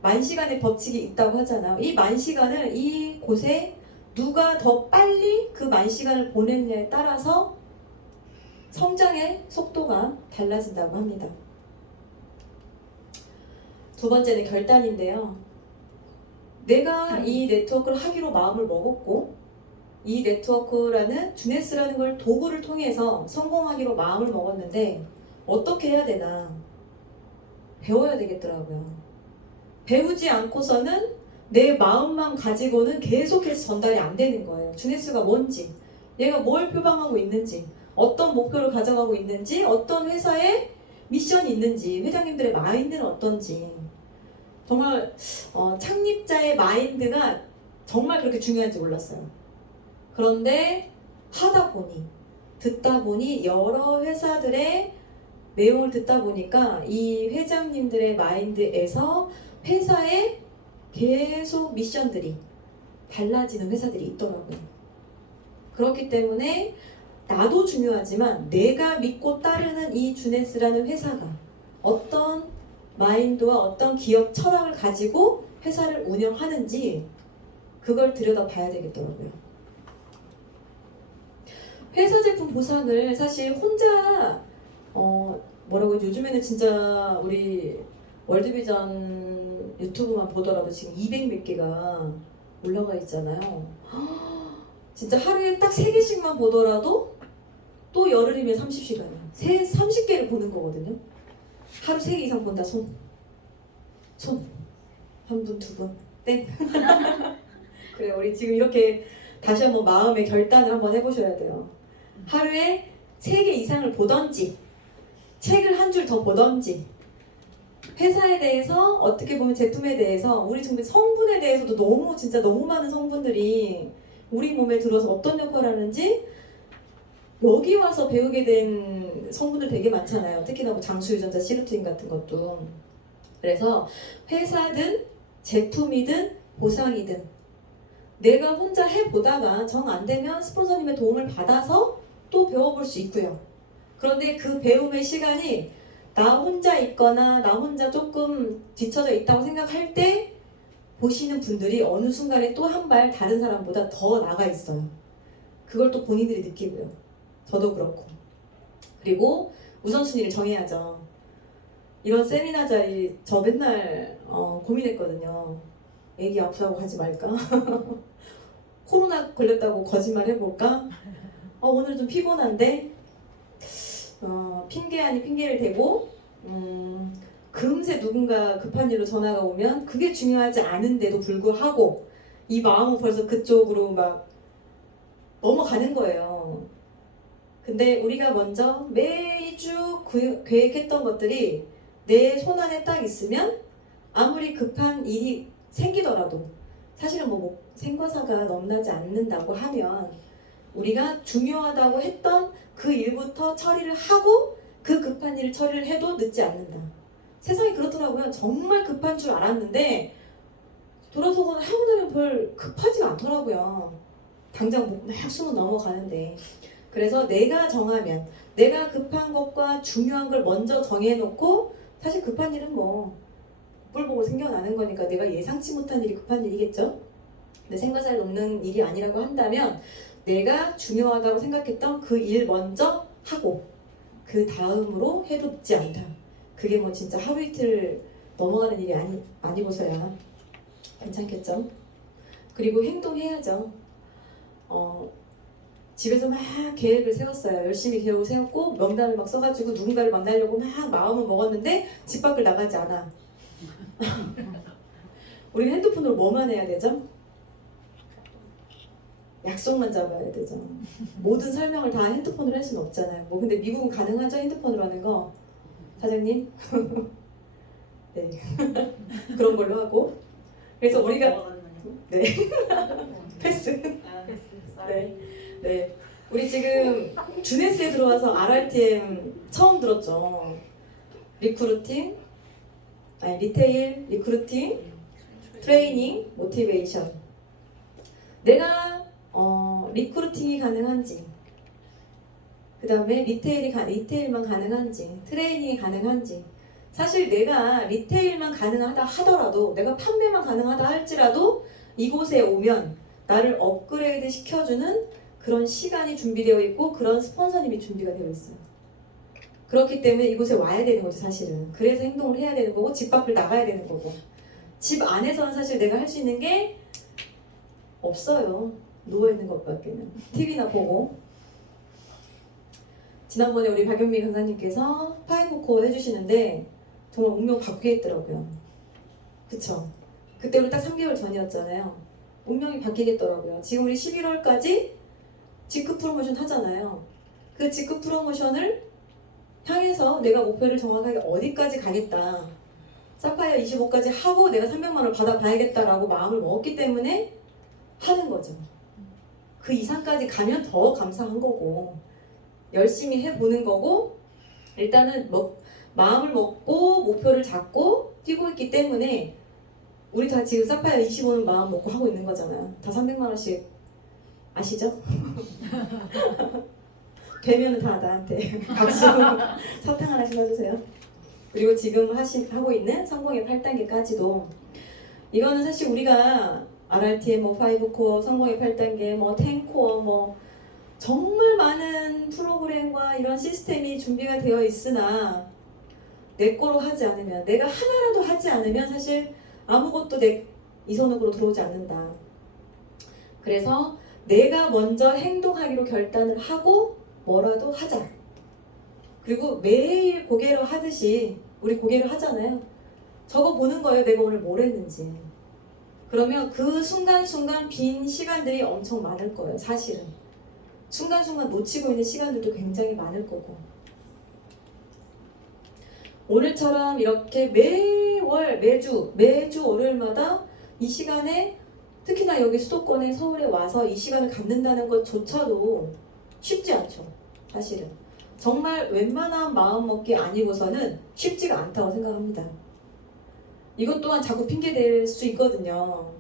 만시간의 법칙이 있다고 하잖아요. 이 만시간을 이 곳에 누가 더 빨리 그 만시간을 보냈냐에 따라서 성장의 속도가 달라진다고 합니다. 두 번째는 결단인데요. 내가 이 네트워크를 하기로 마음을 먹었고 이 네트워크라는 주네스라는 걸 도구를 통해서 성공하기로 마음을 먹었는데 어떻게 해야 되나 배워야 되겠더라고요. 배우지 않고서는 내 마음만 가지고는 계속해서 전달이 안 되는 거예요. 주네스가 뭔지, 얘가 뭘 표방하고 있는지, 어떤 목표를 가져가고 있는지, 어떤 회사에 미션이 있는지, 회장님들의 마인드는 어떤지. 정말 창립자의 마인드가 정말 그렇게 중요한지 몰랐어요. 그런데 하다 보니, 듣다 보니 여러 회사들의 내용을 듣다 보니까 이 회장님들의 마인드에서 회사에 계속 미션들이 달라지는 회사들이 있더라고요. 그렇기 때문에 나도 중요하지만 내가 믿고 따르는 이 주네스라는 회사가 어떤 마인드와 어떤 기업 철학을 가지고 회사를 운영하는지 그걸 들여다봐야 되겠더라고요. 회사 제품 보상을 사실 혼자 뭐라고 요즘에는 진짜 우리 월드비전 유튜브만 보더라도 지금 200몇 개가 올라가 있잖아요. 진짜 하루에 딱 3개씩만 보더라도 또 열흘이면 30시간이에요. 30개를 보는 거거든요. 하루 3개 이상 본다. 손. 한 분, 두 분. 땡. 그래, 우리 지금 이렇게 다시 한번 마음의 결단을 한번 해보셔야 돼요. 하루에 3개 이상을 보던지 책을 한 줄 더 보던지 회사에 대해서 어떻게 보면 제품에 대해서 우리 정말 성분에 대해서도 너무 진짜 너무 많은 성분들이 우리 몸에 들어서 어떤 역할을 하는지 여기 와서 배우게 된 성분들 되게 많잖아요. 특히나 뭐 장수유전자 시루틴 같은 것도. 그래서 회사든 제품이든 보상이든 내가 혼자 해보다가 정 안 되면 스폰서님의 도움을 받아서 또 배워볼 수 있고요. 그런데 그 배움의 시간이 나 혼자 있거나 나 혼자 조금 뒤처져 있다고 생각할 때 보시는 분들이 어느 순간에 또 한 발 다른 사람보다 더 나가 있어요. 그걸 또 본인들이 느끼고요. 저도 그렇고. 그리고 우선순위를 정해야죠. 이런 세미나 자리 저 맨날 고민했거든요. 애기 아프다고 가지 말까? 코로나 걸렸다고 거짓말 해볼까? 오늘 좀 피곤한데 핑계 아닌 핑계를 대고 금세 누군가 급한 일로 전화가 오면 그게 중요하지 않은데도 불구하고 이 마음은 벌써 그쪽으로 막 넘어가는 거예요. 근데 우리가 먼저 매주 계획했던 것들이 내 손안에 딱 있으면 아무리 급한 일이 생기더라도 사실은 뭐 생과사가 넘나지 않는다고 하면 우리가 중요하다고 했던 그 일부터 처리를 하고 그 급한 일을 처리를 해도 늦지 않는다. 세상이 그렇더라고요. 정말 급한 줄 알았는데 돌아서고는 하고 나면 별 급하지가 않더라고요. 당장 막 숨은 넘어가는데. 그래서 내가 정하면 내가 급한 것과 중요한 걸 먼저 정해놓고 사실 급한 일은 뭐 뿔 보고 생겨나는 거니까 내가 예상치 못한 일이 급한 일이겠죠. 근데 생과사를 넘는 일이 아니라고 한다면 내가 중요하다고 생각했던 그 일 먼저 하고 그 다음으로 해도 늦지 않다. 그게 뭐 진짜 하루 이틀 넘어가는 일이 아니고서야 괜찮겠죠. 그리고 행동해야죠. 집에서 막 계획을 세웠어요. 열심히 계획을 세웠고 명단을 막 써가지고 누군가를 만나려고 막 마음을 먹었는데 집 밖을 나가지 않아. 우리는 핸드폰으로 뭐만 해야 되죠? 약속만 잡아야 되죠. 모든 설명을 다 핸드폰으로 할 수는 없잖아요. 뭐 근데 미국은 가능하죠? 핸드폰으로 하는 거. 사장님? 네. 그런 걸로 하고. 그래서 우리가 네. 패스. 네. 네. 우리 지금 주네스에 들어와서 RRTM 처음 들었죠. 리크루팅, 리테일, 리크루팅, 트레이닝, 모티베이션. 내가 리크루팅이 가능한지, 그 다음에 리테일만 가능한지, 트레이닝이 가능한지. 사실 내가 리테일만 가능하다 하더라도, 내가 판매만 가능하다 할지라도 이곳에 오면 나를 업그레이드 시켜주는 그런 시간이 준비되어 있고 그런 스폰서님이 준비가 되어 있어요. 그렇기 때문에 이곳에 와야 되는 거죠, 사실은. 그래서 행동을 해야 되는 거고 집 밖을 나가야 되는 거고. 집 안에서는 사실 내가 할 수 있는 게 없어요. 누워있는 것밖에는. TV나 보고. 지난번에 우리 박연미 강사님께서 5코어 해주시는데 정말 운명 바뀌겠더라고요. 그쵸? 그때 우리 딱 3개월 전이었잖아요. 운명이 바뀌겠더라고요. 지금 우리 11월까지 직급 프로모션 하잖아요. 그 직급 프로모션을 향해서 내가 목표를 정확하게 어디까지 가겠다. 사파이어 25까지 하고 내가 300만 원을 받아봐야겠다라고 마음을 먹었기 때문에 하는 거죠. 그 이상까지 가면 더 감사한 거고 열심히 해보는 거고 일단은 마음을 먹고 목표를 잡고 뛰고 있기 때문에 우리 다 지금 사파이어 25는 마음 먹고 하고 있는 거잖아요. 다 300만 원씩 아시죠? 되면은 다 나한테 박수 사탕 하나씩 놔주세요. 그리고 지금 하고 있는 성공의 8단계까지도 이거는 사실 우리가 RRTM 뭐 5코어, 성공의 8단계, 뭐 10코어 뭐 정말 많은 프로그램과 이런 시스템이 준비가 되어 있으나 내 거로 하지 않으면 내가 하나라도 하지 않으면 사실 아무것도 이 손으로 들어오지 않는다. 그래서 내가 먼저 행동하기로 결단을 하고 뭐라도 하자. 그리고 매일 고개로 하듯이 우리 고개로 하잖아요. 적어 보는 거예요. 내가 오늘 뭘 했는지. 그러면 그 순간순간 빈 시간들이 엄청 많을 거예요. 사실은. 순간순간 놓치고 있는 시간들도 굉장히 많을 거고. 오늘처럼 이렇게 매주 월요일마다 이 시간에 특히나 여기 수도권에 서울에 와서 이 시간을 갖는다는 것조차도 쉽지 않죠. 사실은. 정말 웬만한 마음먹기 아니고서는 쉽지가 않다고 생각합니다. 이것 또한 자꾸 핑계 댈 수 있거든요.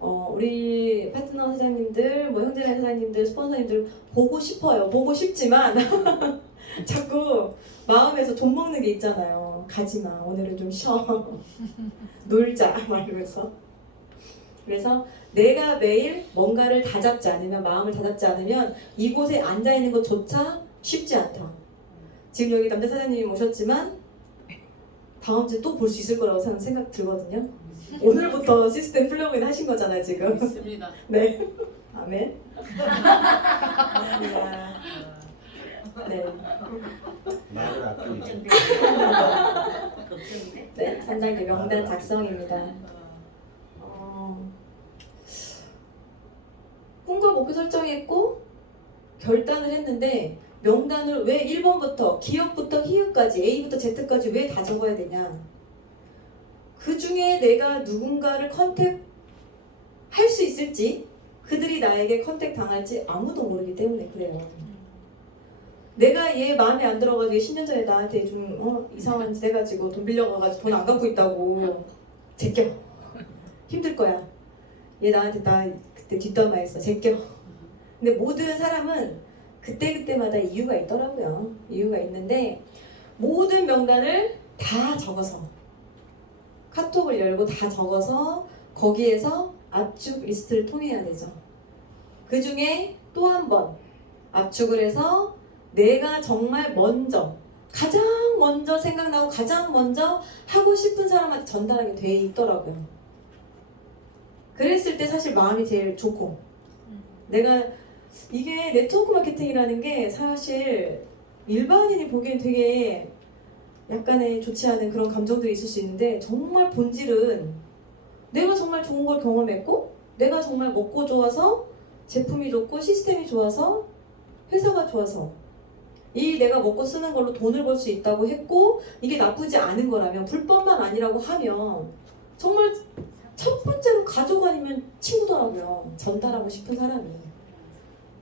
우리 파트너 사장님들, 뭐 형제나 사장님들, 스폰서님들 보고 싶어요. 보고 싶지만 자꾸 마음에서 돈 먹는 게 있잖아요. 가지마. 오늘은 좀 쉬어. 놀자. 막 이러면서. 그래서 내가 매일 뭔가를 다잡지 않으면, 마음을 다잡지 않으면 이곳에 앉아있는 것조차 쉽지 않다. 지금 여기 남자 사장님이 오셨지만 다음 주에 또 볼 수 있을 거라고 생각 들거든요. 오늘부터 시스템 플러그인 하신 거잖아요, 지금. 있습니다. 네. 아멘. 네. 말을 아끼는 네, 3단계 명단 작성입니다. 꿈과 목표 설정했고 결단을 했는데 명단을 왜 1번부터 기업부터 희읍까지 A부터 Z까지 왜 다 적어야 되냐. 그 중에 내가 누군가를 컨택할 수 있을지 그들이 나에게 컨택 당할지 아무도 모르기 때문에 그래요. 내가 얘 마음에 안 들어가지고 10년 전에 나한테 좀 이상한 짓 해가지고 돈 빌려가가지고 돈 안 갚고 있다고 제껴 힘들 거야. 얘 나한테 나 그때 뒷담화했어. 제껴. 근데 모든 사람은 그때그때마다 이유가 있더라고요. 이유가 있는데 모든 명단을 다 적어서 카톡을 열고 다 적어서 거기에서 압축 리스트를 통해야 되죠. 그 중에 또 한 번 압축을 해서 내가 정말 먼저 가장 먼저 생각나고 가장 먼저 하고 싶은 사람한테 전달하게 돼 있더라고요. 그랬을 때 사실 마음이 제일 좋고 내가 이게 네트워크 마케팅이라는 게 사실 일반인이 보기엔 되게 약간의 좋지 않은 그런 감정들이 있을 수 있는데 정말 본질은 내가 정말 좋은 걸 경험했고 내가 정말 먹고 좋아서 제품이 좋고 시스템이 좋아서 회사가 좋아서 이 내가 먹고 쓰는 걸로 돈을 벌 수 있다고 했고 이게 나쁘지 않은 거라면 불법만 아니라고 하면 정말 첫 번째로 가족 아니면 친구더라고요. 전달하고 싶은 사람이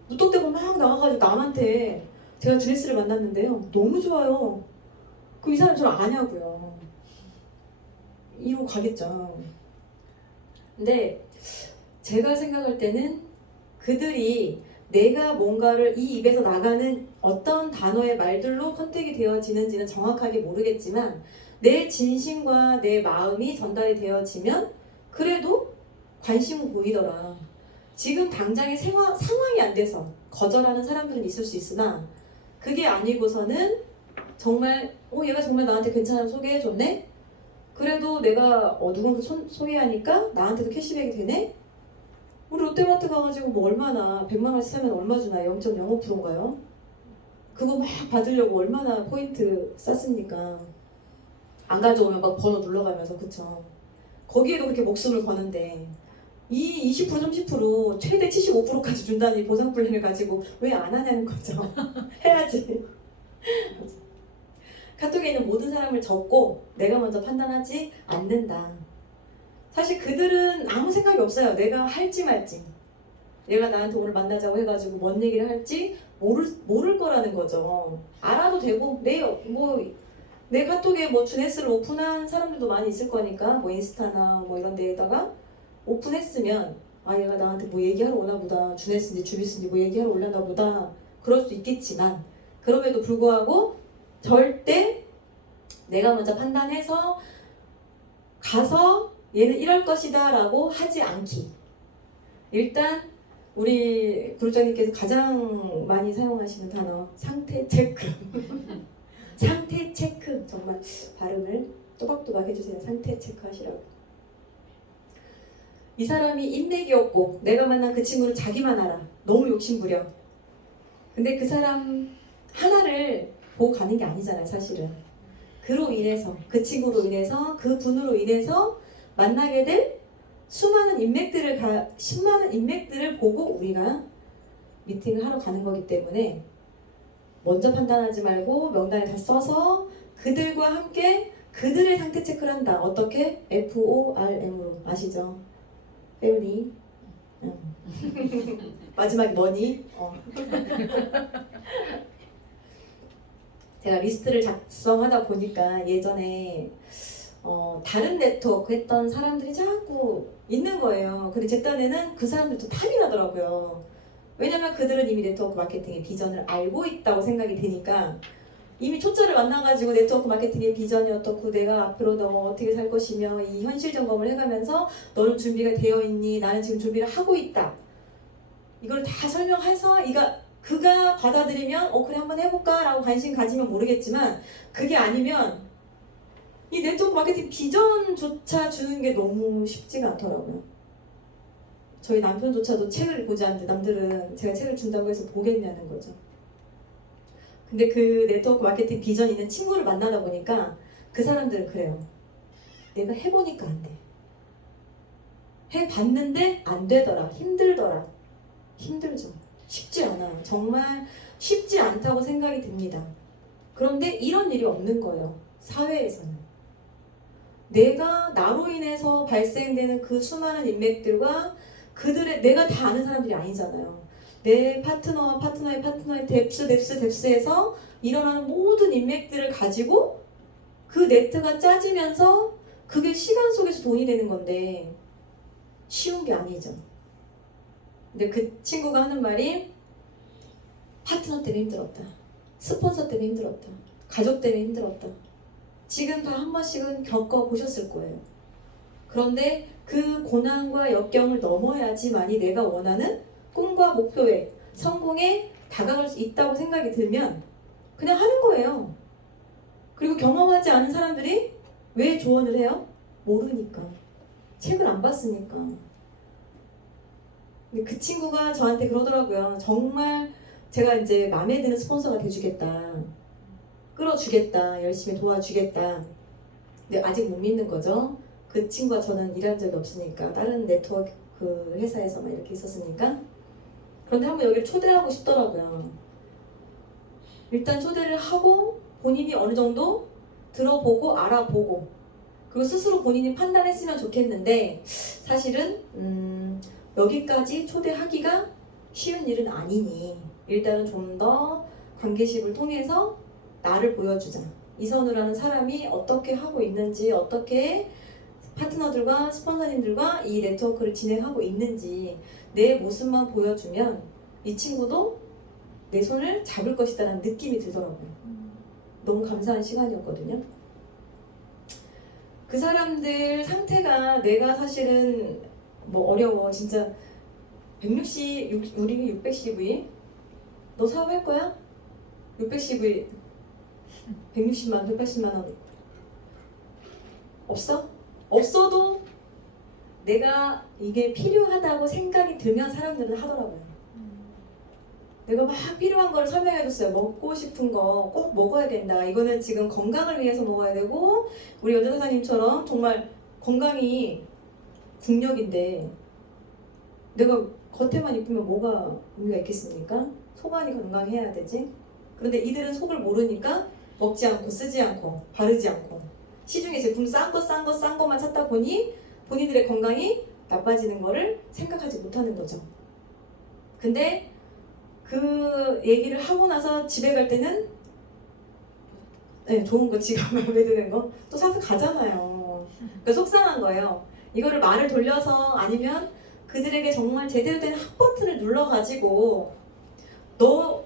무턱대고 막 나가가지고 남한테 제가 드레스를 만났는데요 너무 좋아요. 그럼 이 사람 저를 아냐고요. 이러고 가겠죠. 근데 제가 생각할 때는 그들이 내가 뭔가를 이 입에서 나가는 어떤 단어의 말들로 컨택이 되어지는지는 정확하게 모르겠지만 내 진심과 내 마음이 전달이 되어지면 그래도 관심은 보이더라. 지금 당장의 상황이 안 돼서 거절하는 사람들은 있을 수 있으나 그게 아니고서는 정말 얘가 정말 나한테 괜찮은 소개해줬네? 그래도 내가 누군가 소개하니까 나한테도 캐시백이 되네? 우리 롯데마트 가가지고 뭐 얼마나 100만 원씩 사면 얼마 주나요? 0.05%인가요? 그거 막 받으려고 얼마나 포인트 쌌습니까? 안 가져오면 막 번호 눌러가면서 그쵸? 거기에도 그렇게 목숨을 거는데 이 20% 30% 최대 75%까지 준다는 보상 플랜을 가지고 왜 안 하냐는 거죠. 해야지. 카톡에 있는 모든 사람을 적고 내가 먼저 판단하지 않는다. 사실 그들은 아무 생각이 없어요. 내가 할지 말지. 얘가 나한테 오늘 만나자고 해가지고 뭔 얘기를 할지 모를 거라는 거죠. 알아도 되고 내 카톡에 뭐 주네스를 오픈한 사람들도 많이 있을 거니까 뭐 인스타나 뭐 이런 데에다가 오픈했으면 얘가 나한테 뭐 얘기하러 오나 보다. 주네스인지 주비스인지 뭐 얘기하러 올려나 보다. 그럴 수 있겠지만 그럼에도 불구하고 절대 내가 먼저 판단해서 가서 얘는 이럴 것이다 라고 하지 않기. 일단 우리 구루자님께서 가장 많이 사용하시는 단어 상태 체크. 상태 체크. 정말 발음을 또박또박 해주세요. 상태 체크 하시라고. 이 사람이 인맥이 없고 내가 만난 그 친구는 자기만 알아. 너무 욕심부려. 근데 그 사람 하나를 보고 가는 게 아니잖아요. 사실은. 그로 인해서 그 친구로 인해서 그 분으로 인해서 만나게 될 수많은 인맥들을 보고 우리가 미팅을 하러 가는 거기 때문에 먼저 판단하지 말고 명단에 다 써서 그들과 함께 그들의 상태 체크를 한다. 어떻게? FORM으로 아시죠? 페오니 마지막에 뭐니? 제가 리스트를 작성하다 보니까 예전에 다른 네트워크 했던 사람들이 자꾸 있는 거예요. 근데 제 딴에는 그 사람들도 탐이 나더라고요. 왜냐면 그들은 이미 네트워크 마케팅의 비전을 알고 있다고 생각이 되니까 이미 초짜를 만나가지고 네트워크 마케팅의 비전이 어떻고 내가 앞으로 너 어떻게 살 것이며 이 현실 점검을 해가면서 너는 준비가 되어 있니? 나는 지금 준비를 하고 있다. 이걸 다 설명해서 그가 받아들이면 그래 한번 해볼까? 라고 관심 가지면 모르겠지만 그게 아니면 이 네트워크 마케팅 비전조차 주는 게 너무 쉽지가 않더라고요. 저희 남편조차도 책을 보지 않는데 남들은 제가 책을 준다고 해서 보겠냐는 거죠. 근데 그 네트워크 마케팅 비전 있는 친구를 만나다 보니까 그 사람들은 그래요. 내가 해보니까 안 돼. 해봤는데 안 되더라. 힘들더라. 힘들죠. 쉽지 않아요. 정말 쉽지 않다고 생각이 듭니다. 그런데 이런 일이 없는 거예요. 사회에서는. 내가 나로 인해서 발생되는 그 수많은 인맥들과 내가 다 아는 사람들이 아니잖아요. 내 파트너와 파트너의 뎁스에서 일어나는 모든 인맥들을 가지고 그 네트가 짜지면서 그게 시간 속에서 돈이 되는 건데 쉬운 게 아니죠. 근데 그 친구가 하는 말이 파트너 때문에 힘들었다. 스폰서 때문에 힘들었다. 가족 때문에 힘들었다. 지금 다 한 번씩은 겪어보셨을 거예요. 그런데 그 고난과 역경을 넘어야지만이 내가 원하는 꿈과 목표에 성공에 다가갈 수 있다고 생각이 들면 그냥 하는 거예요. 그리고 경험하지 않은 사람들이 왜 조언을 해요? 모르니까. 책을 안 봤으니까. 근데 그 친구가 저한테 그러더라고요. 정말 제가 이제 마음에 드는 스폰서가 돼주겠다. 끌어주겠다. 열심히 도와주겠다. 근데 아직 못 믿는 거죠. 그 친구가 저는 일한 적이 없으니까 다른 네트워크 그 회사에서만 이렇게 있었으니까. 그런데 한번 여기를 초대하고 싶더라고요. 일단 초대를 하고 본인이 어느 정도 들어보고 알아보고 그리고 스스로 본인이 판단했으면 좋겠는데 사실은 여기까지 초대하기가 쉬운 일은 아니니 일단은 좀 더 관계식을 통해서 나를 보여주자. 이선우라는 사람이 어떻게 하고 있는지 어떻게 파트너들과 스폰서님들과 이 네트워크를 진행하고 있는지 내 모습만 보여주면 이 친구도 내 손을 잡을 것이다라는 느낌이 들더라고요. 너무 감사한 시간이었거든요. 그 사람들 상태가 내가 사실은 뭐 어려워. 진짜 160, 우리 610V 너 사업할 거야? 610V 160만, 180만 원 없어? 없어도 내가 이게 필요하다고 생각이 들면 사람들은 하더라고요. 내가 막 필요한 거를 설명해줬어요. 먹고 싶은 거 꼭 먹어야 된다. 이거는 지금 건강을 위해서 먹어야 되고 우리 여자 사장님처럼 정말 건강이 국력인데 내가 겉에만 이쁘면 뭐가 의미가 있겠습니까? 속 안이 건강해야 되지. 그런데 이들은 속을 모르니까 먹지 않고 쓰지 않고 바르지 않고 시중에 제품 싼 거만 찾다 보니 본인들의 건강이 나빠지는 거를 생각하지 못하는 거죠. 근데 그 얘기를 하고 나서 집에 갈 때는 네, 좋은 거 지가 마음에 드는 거 또 사서 가잖아요. 그러니까 속상한 거예요. 이거를 말을 돌려서 아니면 그들에게 정말 제대로 된 핫 버튼을 눌러가지고 너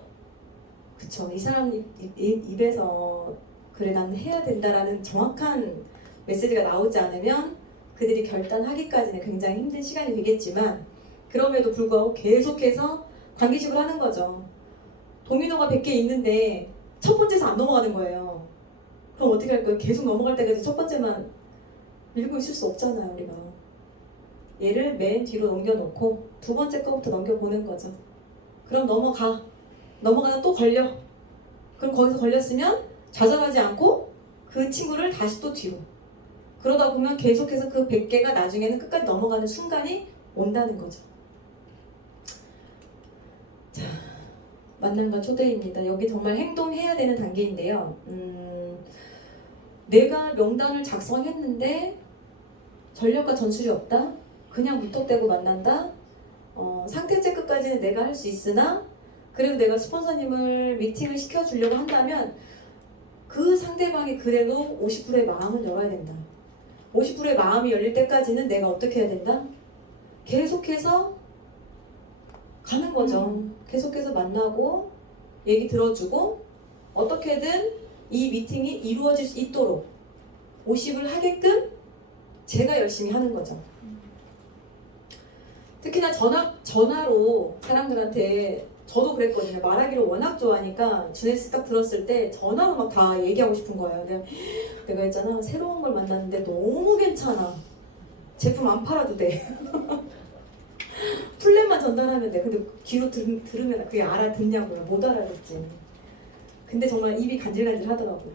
그쵸 이 사람 입에서 그래 난 해야 된다라는 정확한 메시지가 나오지 않으면 그들이 결단하기까지는 굉장히 힘든 시간이 되겠지만 그럼에도 불구하고 계속해서 관계식을 하는 거죠. 도미노가 100개 있는데 첫 번째에서 안 넘어가는 거예요. 그럼 어떻게 할 거예요? 계속 넘어갈 때까지 첫 번째만 밀고 있을 수 없잖아요, 우리가. 얘를 맨 뒤로 넘겨놓고 두 번째 거부터 넘겨보는 거죠. 그럼 넘어가다 또 걸려. 그럼 거기서 걸렸으면 좌절하지 않고 그 친구를 다시 또 뒤로. 그러다 보면 계속해서 그 100개가 나중에는 끝까지 넘어가는 순간이 온다는 거죠. 자, 만남과 초대입니다. 여기 정말 행동해야 되는 단계인데요. 내가 명단을 작성했는데 전략과 전술이 없다? 그냥 무턱대고 만난다? 상태 체크까지는 내가 할 수 있으나 그래도 내가 스폰서님을 미팅을 시켜주려고 한다면 그 상대방이 그래도 50%의 마음을 열어야 된다. 50%의 마음이 열릴 때까지는 내가 어떻게 해야 된다? 계속해서 가는 거죠. 계속해서 만나고 얘기 들어주고 어떻게든 이 미팅이 이루어질 수 있도록 50을 하게끔 제가 열심히 하는 거죠. 특히나 전화로 사람들한테 저도 그랬거든요. 말하기를 워낙 좋아하니까 주네스 딱 들었을 때 전화로 막 다 얘기하고 싶은 거예요. 내가 했잖아. 새로운 걸 만났는데 너무 괜찮아. 제품 안 팔아도 돼. 플랜만 전달하면 돼. 근데 귀로 들으면 그게 알아듣냐고요. 못 알아듣지. 근데 정말 입이 간질간질 하더라고요.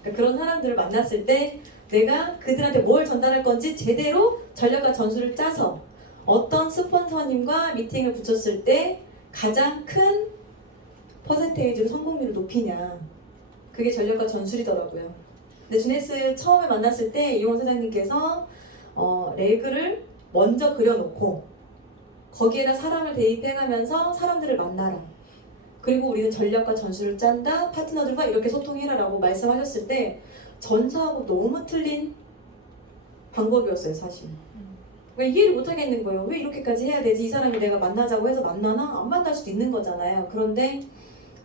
그러니까 그런 사람들을 만났을 때 내가 그들한테 뭘 전달할 건지 제대로 전략과 전술을 짜서 어떤 스폰서님과 미팅을 붙였을 때 가장 큰 퍼센테이지로 성공률을 높이냐. 그게 전략과 전술이더라고요. 근데 주네스 처음에 만났을 때 이용원 사장님께서 레그를 먼저 그려놓고 거기에다 사람을 대입해가면서 사람들을 만나라. 그리고 우리는 전략과 전술을 짠다. 파트너들과 이렇게 소통해라 라고 말씀하셨을 때 전사하고 너무 틀린 방법이었어요, 사실. 왜 이해를 못 하겠는 거예요. 왜 이렇게까지 해야 되지? 이 사람이 내가 만나자고 해서 만나나? 안 만날 수도 있는 거잖아요. 그런데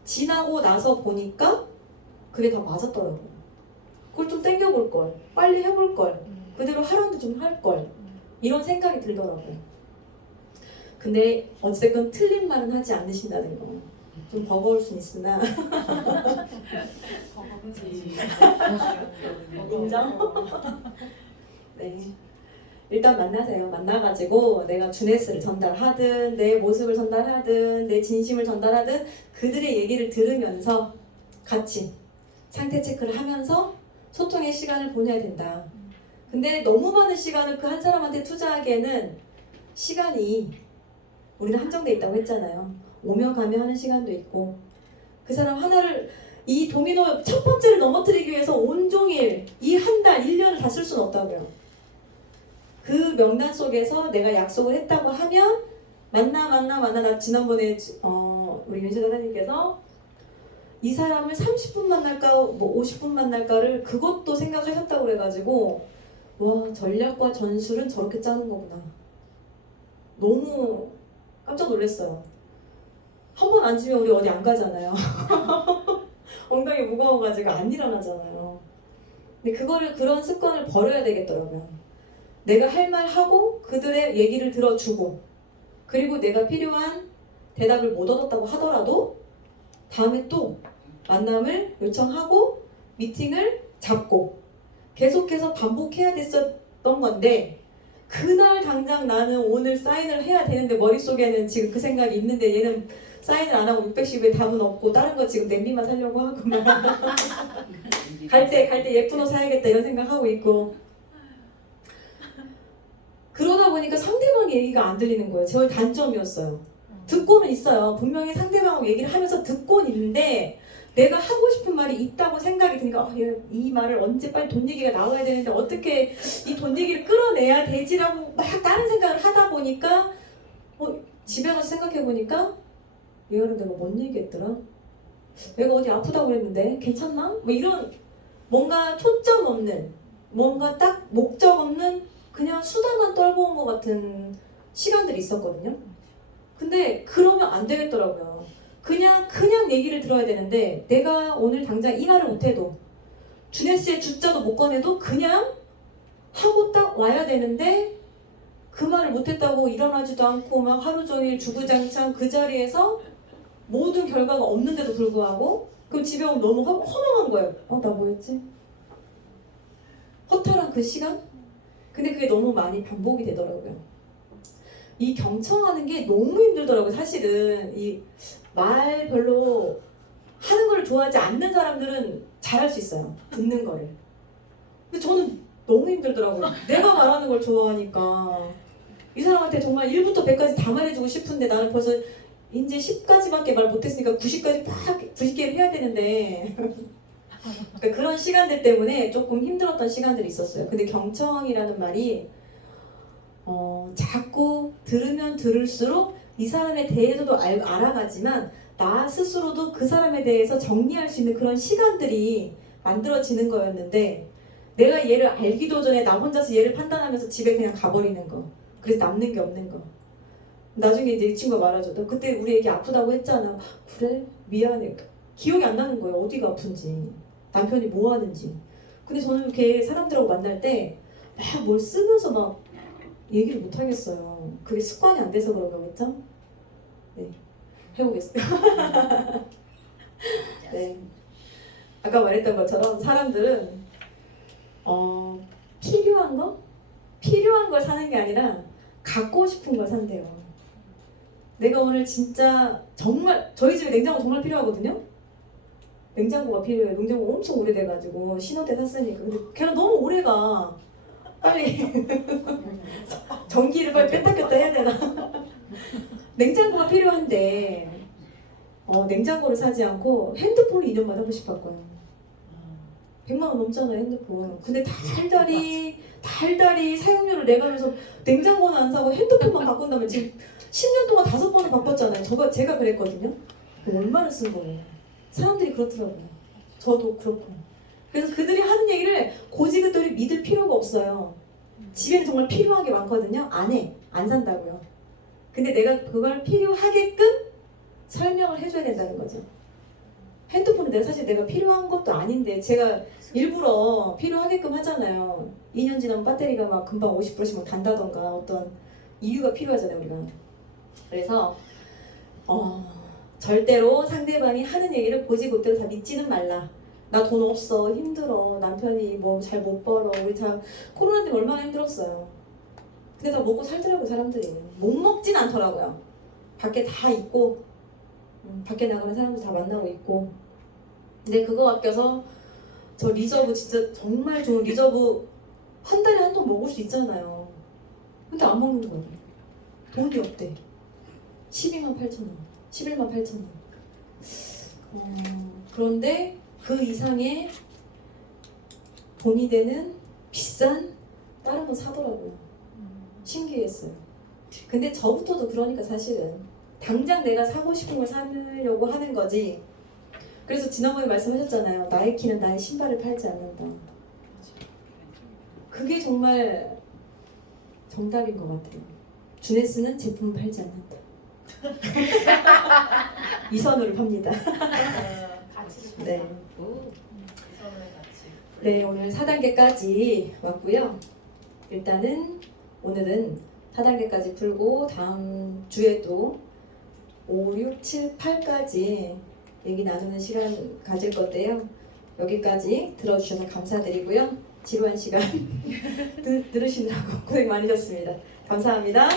지나고 나서 보니까 그게 다 맞았더라고요. 그걸 좀 땡겨볼 걸. 빨리 해볼 걸. 그대로 하라는데 좀 할 걸. 이런 생각이 들더라고요. 근데 어쨌든 틀린 말은 하지 않으신다는 거. 좀 버거울 순 있으나 인정? 네. 일단 만나세요. 만나가지고 내가 주네스를 전달하든 내 모습을 전달하든 내 진심을 전달하든 그들의 얘기를 들으면서 같이 상태 체크를 하면서 소통의 시간을 보내야 된다. 근데 너무 많은 시간을 그 한 사람한테 투자하기에는 시간이 우리는 한정돼 있다고 했잖아요. 오며 가며 하는 시간도 있고 그 사람 하나를 이 도미노 첫 번째를 넘어뜨리기 위해서 온종일 이 한 달, 1년을 다 쓸 수는 없다고요. 그 명단 속에서 내가 약속을 했다고 하면 만나 나 지난번에 우리 윤시다 사님께서 이 사람을 30분 만날까 뭐 50분 만날까를 그것도 생각하셨다고 그래가지고 와 전략과 전술은 저렇게 짜는 거구나. 너무 깜짝 놀랐어요. 한 번 앉으면 우리 어디 안 가잖아요. 엉덩이 무거워가지고 안 일어나잖아요. 근데 그런 습관을 버려야 되겠더라고요. 내가 할 말 하고 그들의 얘기를 들어주고 그리고 내가 필요한 대답을 못 얻었다고 하더라도 다음에 또 만남을 요청하고 미팅을 잡고 계속해서 반복해야 됐었던 건데 그날 당장 나는 오늘 사인을 해야 되는데 머릿속에는 지금 그 생각이 있는데 얘는 사인을 안 하고 610에 답은 없고 다른 거 지금 냄비만 사려고 하고 갈 때 예쁜 옷 사야겠다 이런 생각하고 있고 그러다 보니까 상대방 얘기가 안 들리는 거예요. 제 단점이었어요. 듣고는 있어요. 분명히 상대방하고 얘기를 하면서 듣고는 있는데 내가 하고 싶은 말이 있다고 생각이 드니까 이 말을 언제 빨리 돈 얘기가 나와야 되는데 어떻게 이 돈 얘기를 끌어내야 되지라고 막 다른 생각을 하다 보니까 집에 가서 생각해 보니까 얘는 내가 뭔 얘기했더라? 내가 어디 아프다고 그랬는데 괜찮나? 뭐 이런 뭔가 초점 없는 뭔가 딱 목적 없는 그냥 수다만 떨고 온 것 같은 시간들이 있었거든요. 근데 그러면 안 되겠더라고요. 그냥 얘기를 들어야 되는데 내가 오늘 당장 이 말을 못해도 주네스의 주자도 못 꺼내도 그냥 하고 딱 와야 되는데 그 말을 못했다고 일어나지도 않고 막 하루 종일 주구장창 그 자리에서 모든 결과가 없는데도 불구하고 그럼 집에 오면 너무 허망한 거예요. 나 뭐였지? 허탈한 그 시간? 근데 그게 너무 많이 반복이 되더라고요. 이 경청하는 게 너무 힘들더라고요. 사실은 이 말 별로 하는 걸 좋아하지 않는 사람들은 잘할 수 있어요. 듣는 거를. 근데 저는 너무 힘들더라고요. 내가 말하는 걸 좋아하니까 이 사람한테 정말 1부터 100까지 다 말해주고 싶은데 나는 벌써 이제 10까지밖에 말 못했으니까 90까지 딱 90개를 해야 되는데 그러니까 그런 시간들 때문에 조금 힘들었던 시간들이 있었어요. 근데 경청이라는 말이 자꾸 들으면 들을수록 이 사람에 대해서도 알아가지만 나 스스로도 그 사람에 대해서 정리할 수 있는 그런 시간들이 만들어지는 거였는데 내가 얘를 알기도 전에 나 혼자서 얘를 판단하면서 집에 그냥 가버리는 거. 그래서 남는 게 없는 거. 나중에 이제 이 친구가 말하죠. 너 그때 우리 애기 아프다고 했잖아. 그래? 미안해. 기억이 안 나는 거예요. 어디가 아픈지. 남편이 뭐 하는지. 근데 저는 이렇게 사람들하고 만날 때 막 뭘 쓰면서 막 얘기를 못 하겠어요. 그게 습관이 안 돼서 그런 거겠죠? 네. 해보겠습니다. 네. 아까 말했던 것처럼 사람들은 필요한 걸 사는 게 아니라 갖고 싶은 걸 산대요. 내가 오늘 진짜 정말 저희 집에 냉장고 정말 필요하거든요. 냉장고가 필요해요. 냉장고 엄청 오래돼가지고 신혼 때 샀으니까. 근데 걔는 너무 오래가. 빨리 전기를 빨리 뺐다 꼈다 해야 되나? 냉장고가 필요한데 냉장고를 사지 않고 핸드폰을 2년만 하고 싶었거든요. 100만 원 넘잖아요 핸드폰. 근데 달달이 사용료를 내가면서 냉장고는 안 사고 핸드폰만 바꾼다면 지금 10년 동안 5번을 바꿨잖아요. 제가 그랬거든요. 얼마나 쓴 거예요. 사람들이 그렇더라고요. 저도 그렇고. 그래서 그들이 하는 얘기를 고지그들이 믿을 필요가 없어요. 집에는 정말 필요한 게 많거든요. 안 해. 안 산다고요. 근데 내가 그걸 필요하게끔 설명을 해줘야 된다는 거죠. 핸드폰은 내가 필요한 것도 아닌데 제가 일부러 필요하게끔 하잖아요. 2년 지나면 배터리가 막 금방 50%씩 막 단다던가 어떤 이유가 필요하잖아요, 우리가. 그래서 절대로 상대방이 하는 얘기를 고지고대로 다 믿지는 말라. 나 돈 없어, 힘들어, 남편이 뭐 잘 못 벌어. 우리 다 코로나 때문에 얼마나 힘들었어요. 근데 다 먹고 살더라고요, 사람들이. 못 먹진 않더라고요. 밖에 다 있고 밖에 나가면 사람들 다 만나고 있고. 근데 그거 아껴서 저 리저브 진짜 정말 좋은 리저브 한 달에 한 통 먹을 수 있잖아요. 근데 안 먹는 거예요. 돈이 없대. 12만 8천 원, 11만 8천 원. 그런데 그 이상의 돈이 되는 비싼 다른 거 사더라고요. 신기했어요. 근데 저부터도 그러니까 사실은 당장 내가 사고 싶은 걸 사려고 하는 거지. 그래서 지난번에 말씀하셨잖아요. 나이키는 나의 신발을 팔지 않는다. 그게 정말 정답인 것 같아요. 주네스는 제품을 팔지 않는다. 이선우를 팝니다. 같이 네. 이선우의 같이. 네, 오늘 4단계까지 왔고요. 일단은 오늘은 4단계까지 풀고 다음 주에도 5, 6, 7, 8까지 얘기 나누는 시간 가질 건데요. 여기까지 들어주셔서 감사드리고요. 지루한 시간 들으시느라고 고생 많으셨습니다. 감사합니다.